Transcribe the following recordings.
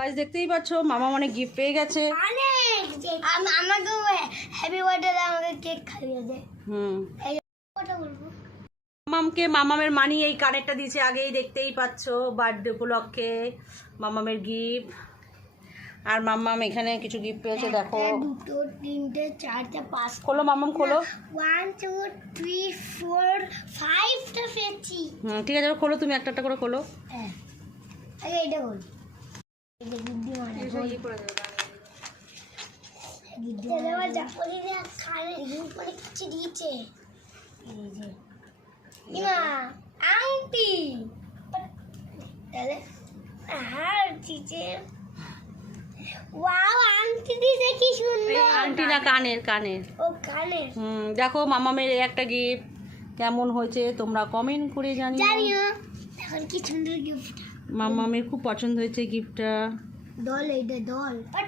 আজ দেখতেই পাচ্ছ মামা অনেক গিফট পেয়ে গেছে। আমাকে হ্যাপি বার্থডে আমাকে কেক খাইয়ে দে। হুম। মামামকে মামামের মানি এই কানেরটা দিয়েছে আগেই দেখতেই পাচ্ছ বার্থডে উপলক্ষে মামামের গিফট আর মামাম এখানে কিছু গিফট পেয়েছে দেখো। দুটো তিনটে চারটে পাঁচ খোলো মামাম খোলো। ওয়ান টু থ্রি ফোর ফাইভটা পেয়েছি। হুম ঠিক আছে খোলো তুমি একটা একটা করে খোলো। হ্যাঁ। এইটা বল। আংটি তাহলে হ্যাঁ দিয়েছে। ওয়াও আংটি দিয়েছে কি সুন্দর। আংটি না কানের কানের। ও কানে হুম দেখো মামামের একটা গিফট। কেমন হয়েছে তোমরা কমেন্ট করে জানিও। এখন কি সুন্দর গিফট মামামের খুব পছন্দ হয়েছে গিফটটা দল এইটা দল বাট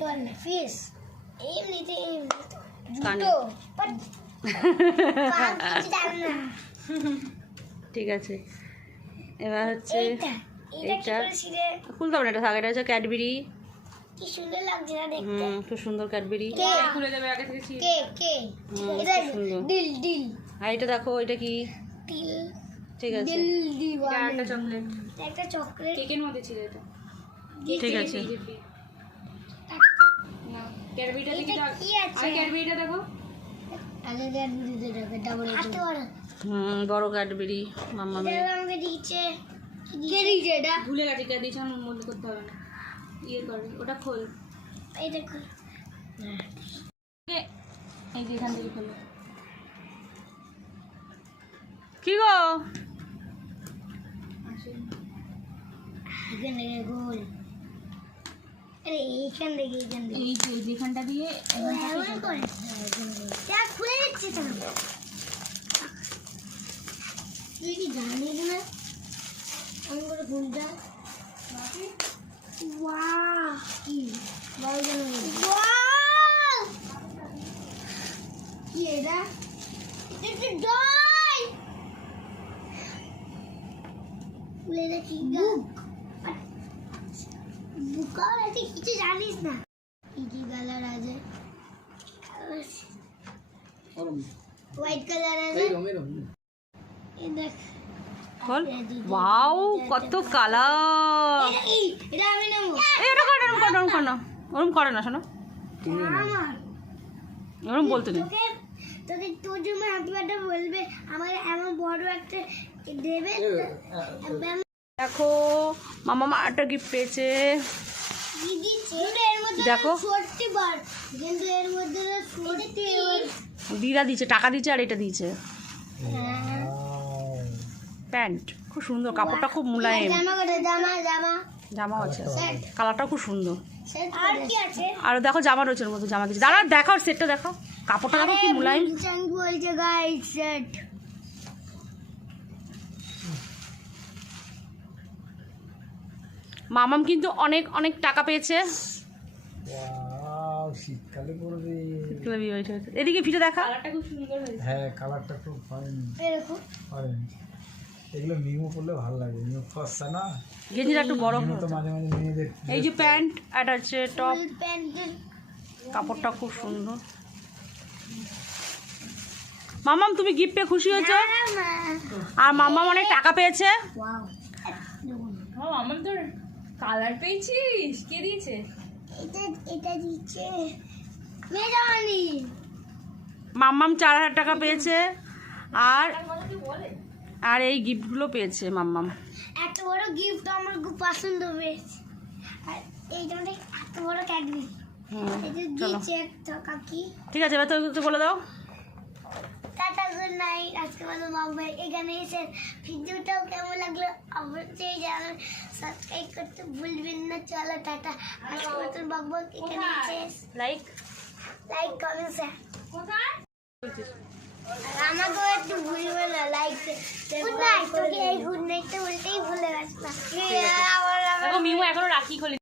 দল না ফিস এমনিতে এমনিতে জুতো। বাট পা কিছু জানে না ঠিক আছে। এবার হচ্ছে রে খুলতে হবে না এটা থাকে এটা হচ্ছে ক্যাডবেরি কি সুন্দর লাগছে না দেখতে। হুম খুব সুন্দর ক্যাডবেরি কে? কে কে? এটা খুব সুন্দর। দিল দিল আর এটা দেখো এটা কি? দিল ঠিক আছে। দিল চকলেট। একটা চকলেট। কেকের মধ্যে ছিল এটা। ঠিক আছে। না ক্যাডবেরিটা দেখি কি আছে? আর ক্যাডবেরিটা দেখো। আগে দেন দিতে ডাবল এত হুম বড় ক্যাডবেরি মামামের এটা আমাকে দিয়েছে। কে দিয়েছে? এটা? ভুলে গেছি কে দিয়েছে আমার মনে করতে হবে না। ইয়ে করে ওটা খোল। এই দেখো এই যে এখান থেকে খোলো। কি গো? এখান থেকে গোল। আরে এইখান থেকে এইখান থেকে। এই যে যেখানটা দিয়ে এমন করে। যা খুলে দিচ্ছি তো। তুই কি জানিস না আমি করে খুলটা ওয়াও। কি? বড় ওয়াও কি এটা? কিছু জানিস না কি কালার আছে হোয়াইট কালার আছে এই দেখ খোল ওয়াও কত কালার এটা আমি নেব এটা করে ওরম করে না। ওরম করে না শোনো। আমার ওরম বলতে নেই। তোকে তোকে তোর জন্য হ্যাপি বার্থডে বলবে আমাকে এমন বড় একটা দেবে দেখো মামা মা একটা গিফট পেয়েছে। দিচ্ছে দেখো। দিদা দিয়েছে টাকা দিচ্ছে আর এটা হ্যাঁ প্যান্ট খুব সুন্দর কাপড়টা খুব মোলায়েম। জামা জামা জামা জামা। আছে। সেট কালারটা খুব সুন্দর। আর কি আছে? আর দেখো জামা রয়েছে ওর মতো জামা দিয়েছে। দাঁড়া দেখো সেটটা দেখো কাপড়টা দেখো কি মোলায়েম। মামাম কিন্তু অনেক অনেক টাকা পেয়েছে। শীতকালে পড়বে। এদিকে ফিরে দেখা। খুব সুন্দর হ্যাঁ কালারটা খুব ফাইন ফাইন এগুলো মিমো পরলে ভালো লাগে। মিমো ফসা না? গেঞ্জিটা একটু বড় তো মাঝে মাঝে এই যে প্যান্ট আর হচ্ছে টপ কাপড়টা খুব সুন্দর। মামাম তুমি গিফট পেয়ে খুশি হয়েছো? আর মামাম অনেক টাকা পেয়েছে? তো কালার পেয়েছিস? কে দিয়েছে? এটা এটা দিচ্ছে মেজানি মাম্মাম চার হাজার টাকা পেয়েছে। আর আর এই গিফটগুলো পেয়েছে মাম্মাম। এত বড় গিফট আমার খুব পছন্দ হয়েছে। আর এইটা এত বড় ক্যাডবেরি হুম, এটা চলো। একটা কাকি ঠিক আছে এবার তো বলে দাও। Good night. আজকে বাবু এখানে এসে ভিডিওটাও কেমন লাগল অবশ্যই সাবস্ক্রাইব করতে ভুলবেন না। চলো টাটা। আজকে মতন এখানে শেষ লাইক লাইক কমেন্ট শেয়ার আর আমাকেও একটু ভুলবে না লাইক গুড নাইট তোকে এই গুড নাইটটা বলতেই ভুলে গেছিলাম। আবার মিমু এখনও রাখি খোলেনি